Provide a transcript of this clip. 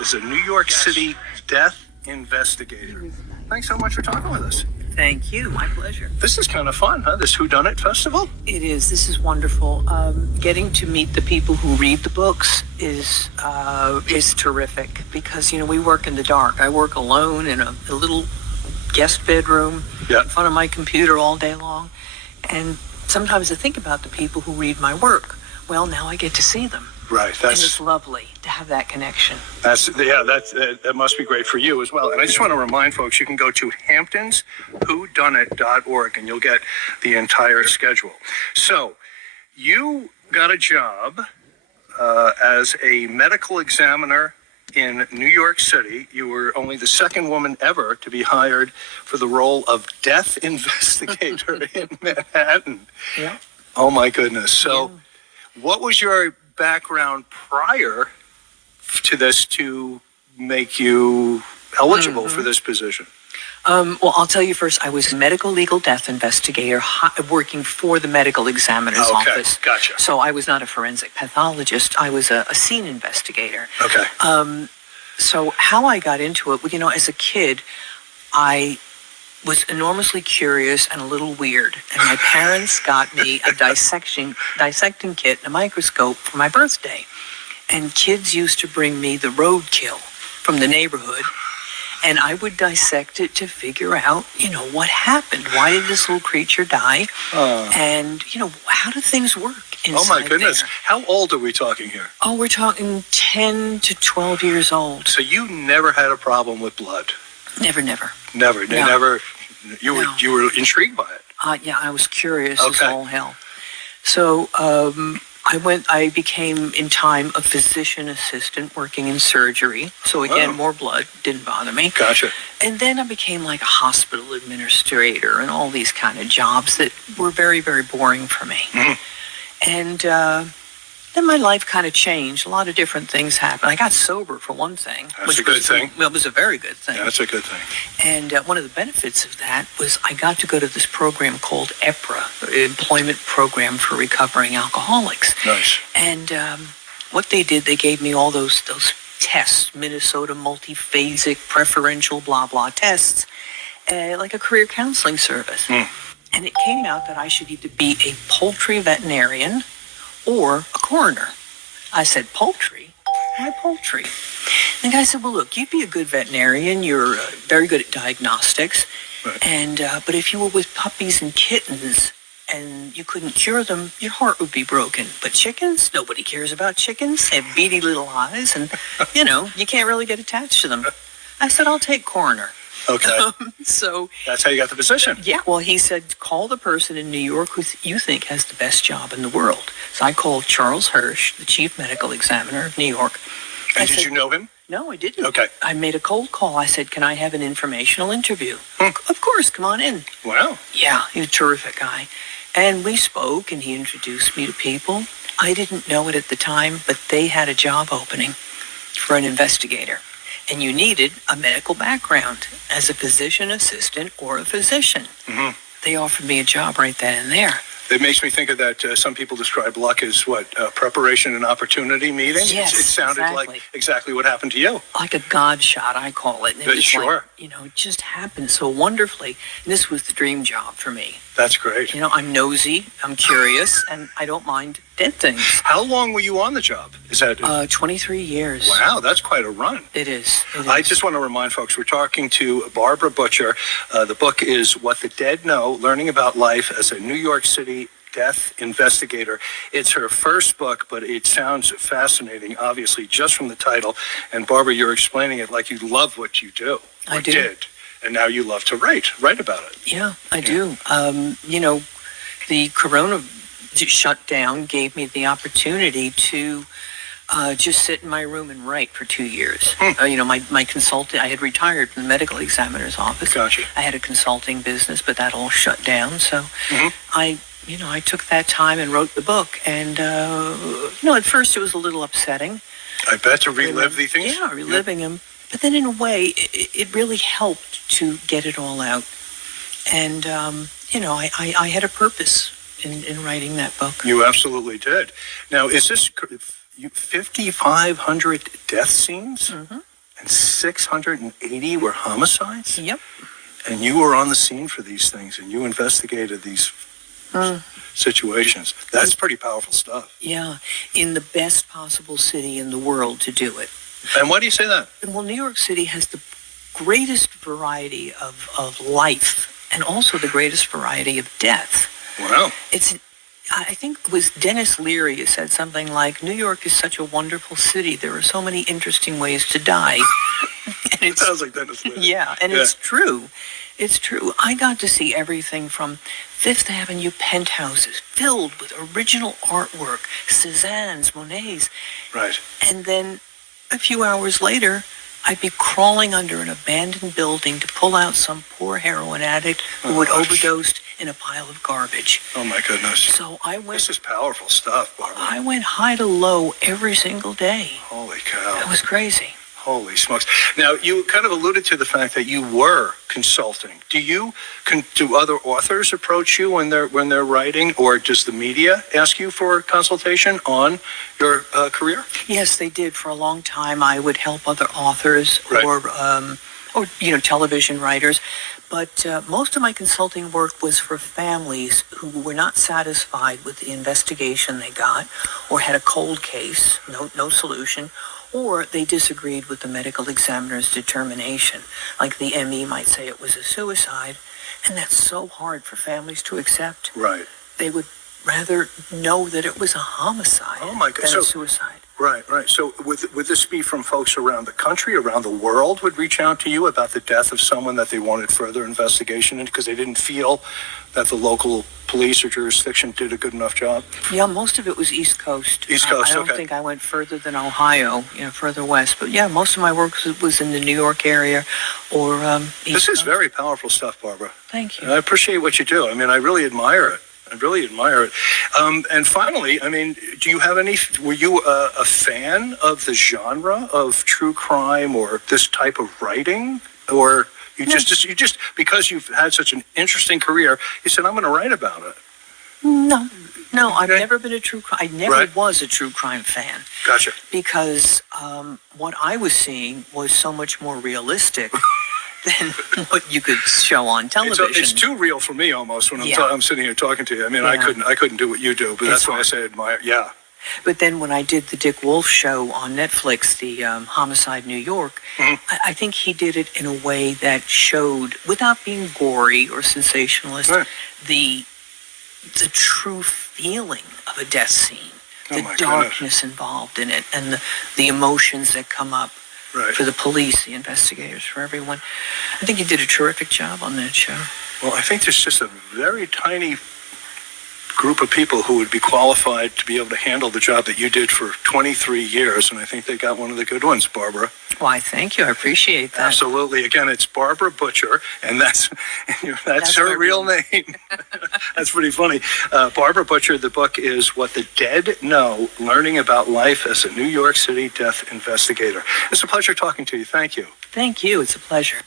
is a New York City death investigator. Thanks so much for talking with us. Thank you. My pleasure. This is kind of fun, huh? This Whodunit Festival? It is. This is wonderful. Getting to meet the people who read the books is terrific because, we work in the dark. I work alone in a little guest bedroom in front of my computer all day long. And sometimes I think about the people who read my work. Well, now I get to see them. Right. And it's lovely to have that connection. That must be great for you as well. And I just want to remind folks, you can go to hamptonswhodunit.org and you'll get the entire schedule. So you got a job as a medical examiner in New York City. You were only the second woman ever to be hired for the role of death investigator in Manhattan. Yeah. Oh, my goodness. So what was your background prior to this to make you eligible for this position? Well, I'll tell you first, I was a medical legal death investigator working for the medical examiner's office. Gotcha. So I was not a forensic pathologist. I was a scene investigator. Okay. So how I got into it, as a kid, I was enormously curious and a little weird. And my parents got me a dissecting kit and a microscope for my birthday. And kids used to bring me the roadkill from the neighborhood. And I would dissect it to figure out, what happened. Why did this little creature die? And, how do things work inside? Oh, my goodness. There? How old are we talking here? Oh, we're talking 10 to 12 years old. So you never had a problem with blood? Never. Never. No. You were intrigued by it? Yeah, I was curious as all hell. So I became in time a physician assistant working in surgery. So again, more blood didn't bother me. Gotcha. And then I became like a hospital administrator and all these kind of jobs that were very, very boring for me. Mm-hmm. And then my life kind of changed. A lot of different things happened. I got sober for one thing. That's a good thing. Well, it was a very good thing. Yeah, that's a good thing. And one of the benefits of that was I got to go to this program called EPRA, Employment Program for Recovering Alcoholics. Nice. And what they did, they gave me all those tests, Minnesota multiphasic preferential blah, blah tests, like a career counseling service. And it came out that I should either be a poultry veterinarian or a coroner. I said, poultry? Why poultry? And the guy said, well, look, you'd be a good veterinarian. You're very good at diagnostics. Right. And but if you were with puppies and kittens and you couldn't cure them, your heart would be broken. But chickens, nobody cares about chickens. They have beady little eyes and, you can't really get attached to them. I said, I'll take coroner. Okay. So that's how you got the position. Yeah. Well, he said, call the person in New York who you think has the best job in the world. So I called Charles Hirsch, the chief medical examiner of New York. And did you know him? No, I didn't. Okay. I made a cold call. I said, can I have an informational interview? Of course, come on in. Wow. Yeah, he's a terrific guy. And we spoke, and he introduced me to people. I didn't know it at the time, but they had a job opening for an investigator. And you needed a medical background as a physician assistant or a physician. Mm-hmm. They offered me a job right then and there. It makes me think of that. Some people describe luck as preparation and opportunity meeting. Yes, it sounded like exactly what happened to you. Like a God shot, I call it. And it was sure. Like, it just happened so wonderfully. And this was the dream job for me. That's great. I'm nosy, I'm curious, and I don't mind dead things. How long were you on the job? Is that 23 years. Wow, that's quite a run. It is. I just want to remind folks, we're talking to Barbara Butcher. The book is What the Dead Know, Learning About Life as a New York City Death Investigator. It's her first book, but it sounds fascinating, obviously, just from the title. And Barbara, you're explaining it like you love what you do. I do. Did. And now you love to write about it. Yeah, I do. The corona shutdown gave me the opportunity to just sit in my room and write for 2 years. My consulting, I had retired from the medical examiner's office. Gotcha. I had a consulting business, but that all shut down. So I took that time and wrote the book. And, at first it was a little upsetting. I bet, to relive the things. Yeah, reliving them. But then in a way, it really helped to get it all out. And, I had a purpose in writing that book. You absolutely did. Now, is this 5,500 death scenes? Mm-hmm. and 680 were homicides? Yep. And you were on the scene for these things, and you investigated these situations. That's pretty powerful stuff. Yeah, in the best possible city in the world to do it. And why do you say that? Well, New York City has the greatest variety of life and also the greatest variety of death. Wow. I think it was Dennis Leary who said something like, New York is such a wonderful city. There are so many interesting ways to die. And It sounds like Dennis Leary. yeah, and it's true. It's true. I got to see everything from Fifth Avenue penthouses filled with original artwork, Cézanne's, Monet's. Right. And then a few hours later, I'd be crawling under an abandoned building to pull out some poor heroin addict who had overdosed in a pile of garbage. Oh, my goodness. So This is powerful stuff, Barbara. I went high to low every single day. Holy cow. It was crazy. Holy smokes. Now, you kind of alluded to the fact that you were consulting. Do other authors approach you when they're writing, or does the media ask you for consultation on your career? Yes, they did. For a long time, I would help other authors Right. or television writers. But most of my consulting work was for families who were not satisfied with the investigation they got, or had a cold case, no solution, or they disagreed with the medical examiner's determination. Like the ME might say it was a suicide, and that's so hard for families to accept. Right. They would rather know that it was a homicide Oh, my God. than So- a suicide. Right. So would this be from folks around the country, around the world would reach out to you about the death of someone that they wanted further investigation into because they didn't feel that the local police or jurisdiction did a good enough job? Yeah, most of it was East Coast. East Coast, I don't okay. think I went further than Ohio, further west. But yeah, most of my work was in the New York area or East This is Coast. very powerful stuff, Barbara. Thank you. And I appreciate what you do. I mean, I really admire it. And finally, I mean, were you a fan of the genre of true crime or this type of writing? Or you just because you've had such an interesting career, you said, I'm going to write about it. No, I've Okay. never been a true crime. I never Right. was a true crime fan Gotcha. because what I was seeing was so much more realistic than what you could show on television. It's too real for me almost when Yeah. I'm sitting here talking to you. I mean, Yeah. I couldn't do what you do, but It's that's why I hard. say admire. Yeah. But then when I did the Dick Wolf show on Netflix, the Homicide New York, I think he did it in a way that showed, without being gory or sensationalist, Right. the true feeling of a death scene, Oh, the my darkness involved in it, and the emotions that come up Right. for the police, the investigators, for everyone. I think he did a terrific job on that show. Well, I think there's just a very tiny group of people who would be qualified to be able to handle the job that you did for 23 years, and I think they got one of the good ones, Barbara. Why, thank you. I appreciate that. Absolutely. Again, it's Barbara Butcher, and that's That's her my real real name. That's pretty funny. Barbara Butcher, the book is What the Dead Know, Learning About Life as a New York City Death Investigator. It's a pleasure talking to you. Thank you. Thank you. It's a pleasure.